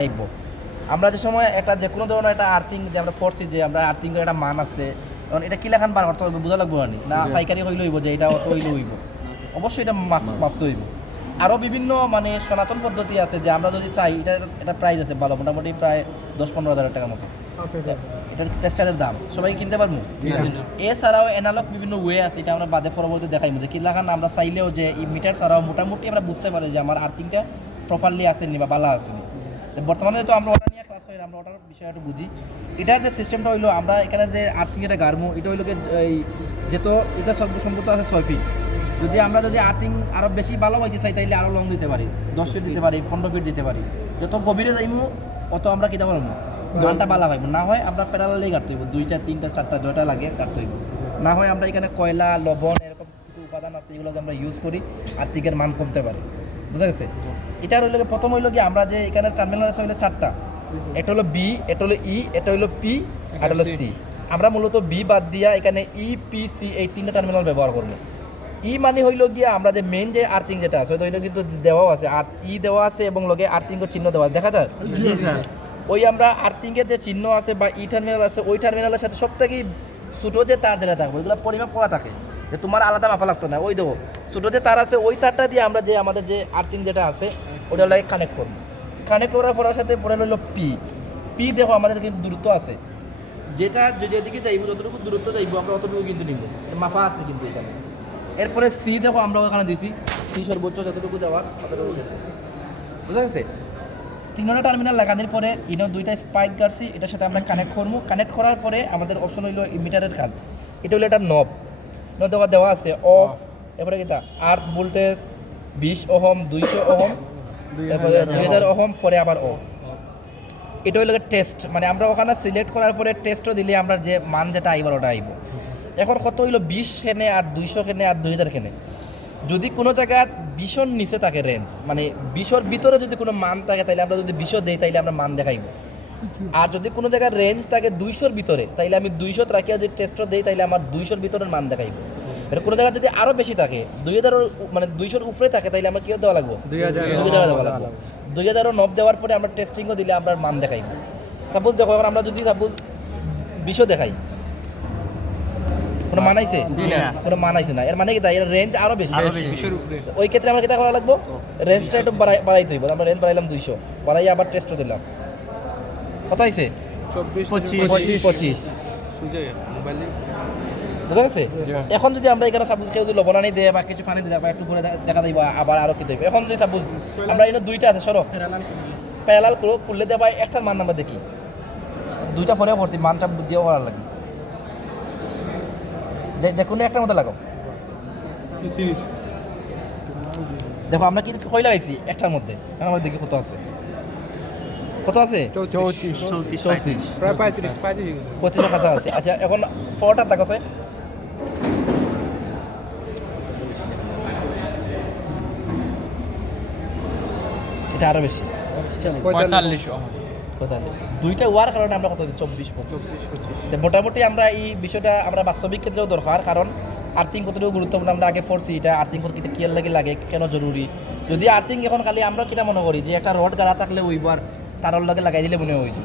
চাইবো আমরা যে সময় একটা যে কোনো ধরনের একটা আর্থিং যে আমরা ফোর্সি যে আমরা আর্থিংয়ের একটা মান আছে কারণ এটা কিলাখান বার করতে হবে বোঝা লাগবো না পাইকারি হইলে হইব যে এটা অত হইলে হইব অবশ্যই এটা মাপতে হইব আরও বিভিন্ন মানে সনাতন পদ্ধতি আছে যে আমরা যদি চাই এটা প্রাইস আছে ভালো মোটামুটি প্রায় 10-15 হাজার টাকার মতো এটার টেস্টারের দাম সবাই কিনতে পারবো এছাড়াও অ্যানালগ বিভিন্ন ওয়ে আছে এটা আমরা বাদে পরবর্তী দেখাইবো যে কিলাখান আমরা চাইলেও যে এই মিটার ছাড়াও মোটামুটি আমরা বুঝতে পারি যে আমার আর্থিংটা প্রপারলি আসেনি বা ভালো আসেনি বর্তমানে তো আমরা ওটা নিয়ে ক্লাস করি আমরা ওটার বিষয়টা একটু বুঝি এটার যে সিস্টেমটা হইলো আমরা এখানে যে আর্থিং এটা গার্মো এটা হইলো এই যেহেতু এটা সর্বসম্মত আছে 6 ফিট যদি আমরা যদি আর্থিং আরও বেশি ভালো হইতে চাই তাইলে আরও লং দিতে পারি 10 ফিট দিতে পারি 15 ফিট দিতে পারি যত গভীরে যাইমু অত আমরা কিতা পারবো ধানটা ভালো পাইব না হয় আমরা প্যারালালেই কাটতে হইব 2টা 3টা 4টা জয়টা লাগে কাটতে হইব না হয় আমরা এখানে কয়লা লবণ এরকম কিছু উপাদান আছে এগুলো আমরা ইউজ করি আর্থিকের মান কমতে পারে বুঝা গেছে এটার হইলো প্রথম হইলো কি আমরা যে এখানে টার্মিনাল আছে হইলো 4টা এটা হলো বি এটা হলো ই এটা হলো পি আর হলো সি আমরা মূলত বি বাদ দিয়া এখানে ই পি সি এই 3টা টার্মিনাল ব্যবহার করব ই মানে হইলো গিয়া আমরা যে মেইন যে আর্থিং যেটা আছে ওইটা হইলো কিন্তু দেওয়াও আছে আর ই দেওয়া আছে এবং লগে আর্থিংয়ের চিহ্ন দেওয়া দেখা যায় জি স্যার ওই আমরা আর্থিংয়ের যে চিহ্ন আছে বা ই টার্মিনাল আছে ওই টার্মিনালের সাথে সবথেকে ছোটো যে তার যেটা থাকবে ওইগুলো পরিমাপ করা থাকে যে তোমার আলাদা মাপা লাগতো না ওই দেবো ছোটো যে তার আছে ওই তারটা দিয়ে আমরা যে আমাদের যে আর্থিং যেটা আছে ওটা লাগে কানেক্ট করবো কানেক্ট করার সাথে পরে হলো পি পি দেখো আমাদের কিন্তু দূরত্ব আছে যেটা যেদিকে যাইব যতটুকু দূরত্ব যাইব আমরা অতটুকু কিন্তু নিব মাপা আছে কিন্তু এখানে এরপরে সি দেখো আমরা ওখানে দিছি সি সর্বোচ্চ যতটুকু দেওয়ার ততটুকু গেছে বুঝা গেছে 3টা টার্মিনাল লাগানোর পরে ইনো 2টা স্পাইক গাড়ছি এটার সাথে আমরা কানেক্ট করবো কানেক্ট করার পরে আমাদের অপশন হইলো মিটারের কাজ এটা হলো একটা নব দেওয়া আছে অফ এরপরে কিটা আর্থ ভোল্টেজ 20 ওহম 200 ওহম তারপরে 2000 ওহম পরে আবার অফ এটা হইলো টেস্ট মানে আমরা ওখানে সিলেক্ট করার পরে টেস্টও দিলে আমরা যে মান যেটা আইবার ওটা আইব এখন কত হইলো 20 খেনে আর 200 খেনে আর 2000 খেনে যদি কোনো জায়গায় 20-এর নিচে থাকে রেঞ্জ মানে 20-এর ভিতরে যদি কোনো মান থাকে তাহলে আমরা যদি 20 দেই তাইলে আমরা মান দেখাইব আর যদি কোনো জায়গায় রেঞ্জ থাকে 200-এর ভিতরে তাইলে আমি 200 রাখিয়া যদি টেস্টও দেই তাইলে আমার 200-এর ভিতরের মান দেখাইব এটা কোনো জায়গায় যদি আরও বেশি থাকে 2000 মানে 200-এর উপরে থাকে তাইলে আমরা কী দেওয়া লাগবো 2000 দেওয়া লাগবো 2000-এর নব দেওয়ার পরে আমরা টেস্টিংও দিলে আমরা মান দেখাইব সাপোজ দেখো এখন আমরা যদি সাপোজ 20 দেখাই কোনো মানাইছে কোনো মানাইছে না এর মানে কি এর রেঞ্জ আরো বেশি ওই ক্ষেত্রে আমরা কিটা করা লাগবো রেঞ্জটা একটু বাড়াইতে হইব আমরা রেঞ্জ বাড়াইলাম 200 বাড়াই আবার টেস্টও দিলাম কত হইছে 25 বুঝা গেছে এখন যদি আমরা এখানে সাপোজ কেউ যদি লবণানি দেয় বা কিছু পানি দেয় বা একটু করে দেখা দিব আবার আরো কি দেবে এখন যদি সাপোজ আমরা এখানে 2টা আছে সরো প্যারালাল করলে দেবা একটার মান আমরা দেখি 2টা পরেও পড়ছি মানটা দিয়েও করার লাগে যে কোনো একটার মধ্যে লাগাও দেখো আমরা কি কই লাগাইছি একটার মধ্যে এখন আমরা দেখি কত আছে 34 প্রায় 35 কাছা আছে আচ্ছা এখন 4টা তাক আছে এটা আরো বেশি 2টা ওয়ার কারণে আমরা কত 24-25 মোটামুটি আমরা এই বিষয়টা আমরা বাস্তবিক ক্ষেত্রেও দরকার কারণ আর্থিং কতটুকু গুরুত্বপূর্ণ আমরা আগে পড়ছি এটা আর্থিং করতে কিয়ার লাগে কেন জরুরি যদি আর্থিং এখন খালি আমরা কিনা মনে করি যে একটা রড গাড়া থাকলে ওইবার তার লগে লাগাই দিলে মনে হয়েছে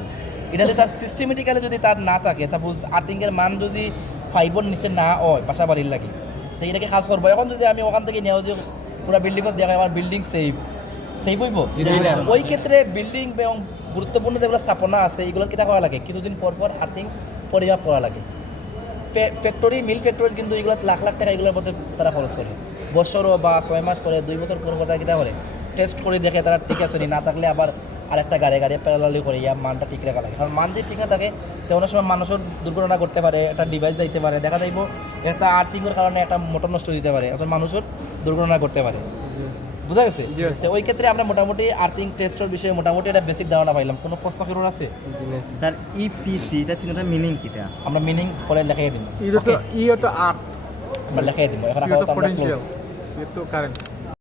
এটা যদি তার সিস্টেমেটিক্যালি যদি তার না থাকে সাপোজ আর্থিংয়ের মান যদি 5-এর নিচে না হয় বাসা বাড়ির লাগে তো এটাকে কাজ করবো এখন যদি আমি ওখান থেকে নেওয়া যে পুরো বিল্ডিংও দেখাই আমার বিল্ডিং সেফ হইব ওই ক্ষেত্রে বিল্ডিং এবং গুরুত্বপূর্ণ যেগুলো স্থাপনা আছে এগুলো কিটা করা লাগে কিছুদিন পর আর্থিং পরিমাপ করা লাগে মিল ফ্যাক্টরি কিন্তু এগুলো লাখ টাকা এগুলোর মধ্যে তারা খরচ করে বছরও বা 6 মাস করে 2 বছর পর তারা কিটা করে টেস্ট করে দেখে তারা ঠিক আছে না থাকলে আবার আরেকটা গাড়ি প্যারালালি করে মানটা ঠিক রাখা লাগে কারণ মান যদি ঠিক না থাকে তো অনেক সময় মানুষের দুর্ঘটনা করতে পারে একটা ডিভাইস যাইতে পারে দেখা যাইব একটা আর্থিংয়ের কারণে একটা মোটর নষ্ট দিতে পারে অথবা মানুষের দুর্ঘটনা করতে পারে বুঝা গেছে তো ওই ক্ষেত্রে আমরা মোটামুটি আর্থিং টেস্টের বিষয়ে মোটামুটি একটা বেসিক ধারণা পাইলাম কোনো প্রশ্ন ফেরত আছে স্যার ইপিসি এটা তিনটা মিনিং কিটা আমরা মিনিং পরে লেখাই দিব ই তো আর্থ আমরা লেখাই দিব এখন এটা তো পটেনশিয়াল সে তো কারেন্ট